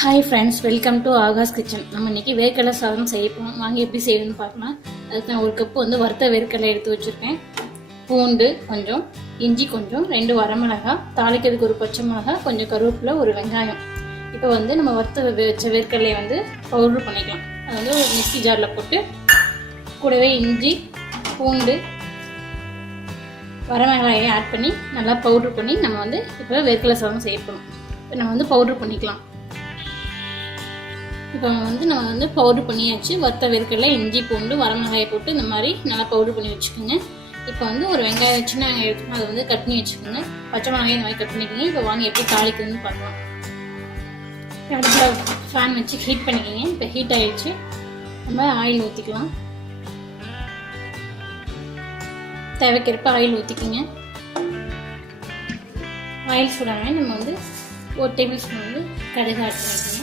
Hi friends, welcome to Aakash kitchen. நம்ம இன்னைக்கு வேர்க்கடலை சாதம் செய்யணும். வாங்க எப்படி செய்யணும்னு பார்க்கலாம். அதுக்கு நான் ஒரு கப் வறுத்த வேர்க்கடலை எடுத்து வச்சிருக்கேன். பூண்டு கொஞ்சம், இஞ்சி கொஞ்சம், 2 வரமிளகாய், தாளிக்கிறதுக்கு ஒரு பச்சை மிளகாய், கொஞ்சம் கருவேப்பிலை, ஒரு வெங்காயம். இப்போ நம்ம வறுத்த வச்ச வேர்க்கடலையை பவுடர் பண்ணிக்கலாம். அது ஒரு மிக்ஸி ஜாரில் போட்டு கூடவே இஞ்சி, பூண்டு, வரமிளகாயை ஆட் பண்ணி நல்லா பவுடர் பண்ணி நம்ம இப்போ வேர்க்கடலை சாதம் செய்ய போகிறோம். இப்போ நம்ம பவுடர் பண்ணிக்கலாம். இப்போ நம்ம பவுடர் பண்ணியாச்சு. வறுத்த வேர்க்கடலை, இஞ்சி, பூண்டு, வரமிளகாயை போட்டு இந்த மாதிரி நல்லா பவுடர் பண்ணி வச்சுக்கோங்க. இப்போ ஒரு வெங்காயம், சின்ன வெங்காயம் எடுத்துக்கணும், அதை கட் பண்ணி வச்சுக்கோங்க. பச்சை மிளகாய் இந்த மாதிரி கட் பண்ணிக்கோங்க. இப்போ வாங்க எப்படி தாளிக்கிறதுன்னு பார்க்கலாம். அடுப்பில் ஃபேன் வச்சு ஹீட் பண்ணிக்கோங்க. இப்போ ஹீட் ஆகிடுச்சு. நம்ம ஆயில் ஊற்றிக்கலாம். தேவைக்கிறப்ப ஆயில் ஊற்றிக்கோங்க. ஆயில் சூடாக நம்ம 1 டேபிள் ஸ்பூன் கடுகு ஆட் பண்ணிக்கோங்க.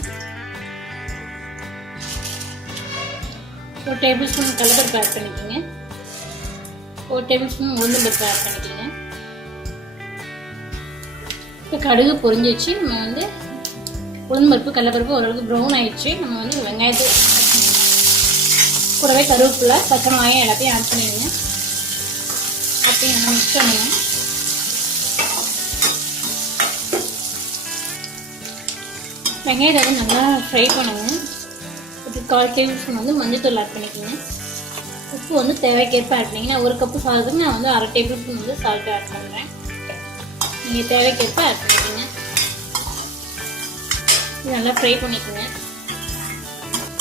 1 டேபிள் ஸ்பூன் கடலைப்பருப்பு ஆட் பண்ணிக்கோங்க. 1 டேபிள் ஸ்பூன் உளுந்தம்பருப்பு ஆட் பண்ணிக்கோங்க. இப்போ கடுகு பொரிஞ்சிச்சு. நம்ம உளுந்தம்பருப்பு, கடலைப்பருப்பு ஓரளவுக்கு ப்ரௌன் ஆயிடுச்சு. நம்ம வெங்காயத்தை கூடவே கருவேப்பிலை, பச்சை மிளகாய் எல்லாத்தையும் ஆட் பண்ணிடுங்க. அப்படியே நல்லா மிக்ஸ் பண்ணுங்க. வெங்காயத்தை நல்லா ஃப்ரை பண்ணுங்க. இப்போ 1/4 டேபிள் ஸ்பூன் மஞ்சள் ஆட் பண்ணிக்கோங்க. உப்பு தேவைக்கேற்ப ஆட் பண்ணிங்கன்னா, 1 கப்பு சாதத்துக்கு நான் 1/2 டேபிள் ஸ்பூன் சால்ட் ஆட் பண்ணுறேன். நீங்கள் தேவைக்கேற்ப ஆட் பண்ணிக்கோங்க. இது நல்லா ஃப்ரை பண்ணிக்கோங்க.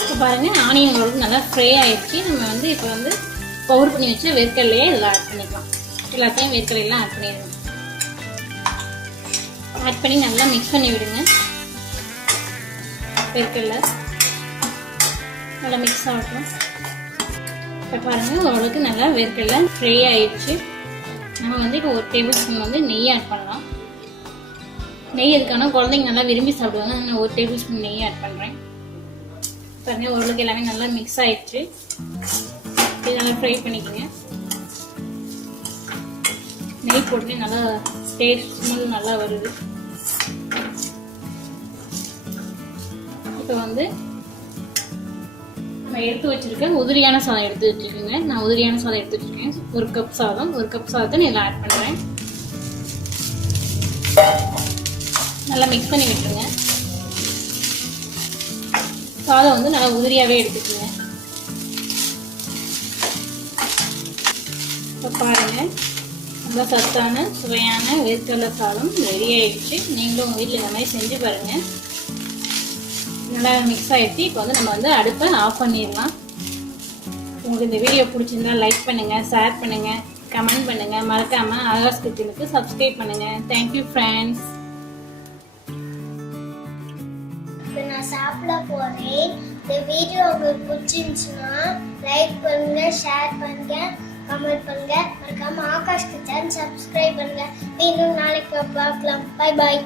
இப்போ பாருங்கள், ஆனியன் ஓரளவுக்கு நல்லா ஃப்ரை ஆகிடுச்சு. நம்ம இப்போ பவுடர் பண்ணி வச்சு வேர்க்கடலையே இதில் ஆட் பண்ணிக்கலாம். எல்லாத்தையும் வேர்க்கடலையெல்லாம் ஆட் பண்ணிடுங்க. ஆட் பண்ணி நல்லா மிக்ஸ் பண்ணி விடுங்க. வேர்க்கடலை நல்லா மிக்ஸ் ஆகட்டும். இப்போ பாருங்கள், ஓரளவுக்கு நல்லா வேர்க்கடலை ஃப்ரை ஆகிடுச்சு. நம்ம இப்போ 1 டேபிள் ஸ்பூன் நெய் ஆட் பண்ணலாம். நெய் எதுக்கான குழந்தைங்க நல்லா விரும்பி சாப்பிடுவாங்க. நான் 1 டேபிள் ஸ்பூன் நெய் ஆட் பண்ணுறேன். பாருங்கள், ஓரளவுக்கு எல்லாமே நல்லா மிக்ஸ் ஆகிடுச்சு. இது நல்லா ஃப்ரை பண்ணிக்கோங்க. நெய் போட்டு நல்லா டேஸ்ட் ஸ்மெல் நல்லா வருது. இப்போ நான் எடுத்து வச்சிருக்கேன் உதிரியான சாதம் எடுத்து வச்சுக்கோங்க. நான் உதிரியான சாதம் எடுத்து வச்சிருக்கேன். 1 கப் சாதம். 1 கப் சாதத்தை நான் இதில் ஆட் பண்ணுறேன். நல்லா மிக்ஸ் பண்ணி விட்டுருங்க. சாதம் நல்லா உதிரியாகவே எடுத்துக்கோங்க. இப்போ பாருங்கள், நல்லா சத்தான சுவையான வேர்க்கடலை சாதம் ரெடி ஆகிடுச்சு. நீங்களும் உங்கள் வீட்டில் இந்த மாதிரி செஞ்சு பாருங்கள். நல்லா மிக்ஸ் ஆகிடுச்சு. இப்போ நம்ம அடுப்பை ஆஃப் பண்ணிடலாம். உங்களுக்கு இந்த வீடியோ பிடிச்சிருந்தா லைக் பண்ணுங்கள், ஷேர் பண்ணுங்கள், கமெண்ட் பண்ணுங்கள். மறக்காமல் ஆகாஷ் கிச்சனுக்கு சப்ஸ்கிரைப் பண்ணுங்கள். Thank you friends. நான் சாப்பிட போகிறேன். இந்த வீடியோ உங்களுக்கு பிடிச்சிருந்துச்சுன்னா லைக் பண்ணுங்கள், ஷேர் பண்ணுங்கள், கமெண்ட் பண்ணுங்கள். மறக்காமல் ஆகாஷ் கிச்சன் சப்ஸ்கிரைப் பண்ணுங்கள். மீண்டும் நாளைக்கு பார்க்கலாம். Bye bye.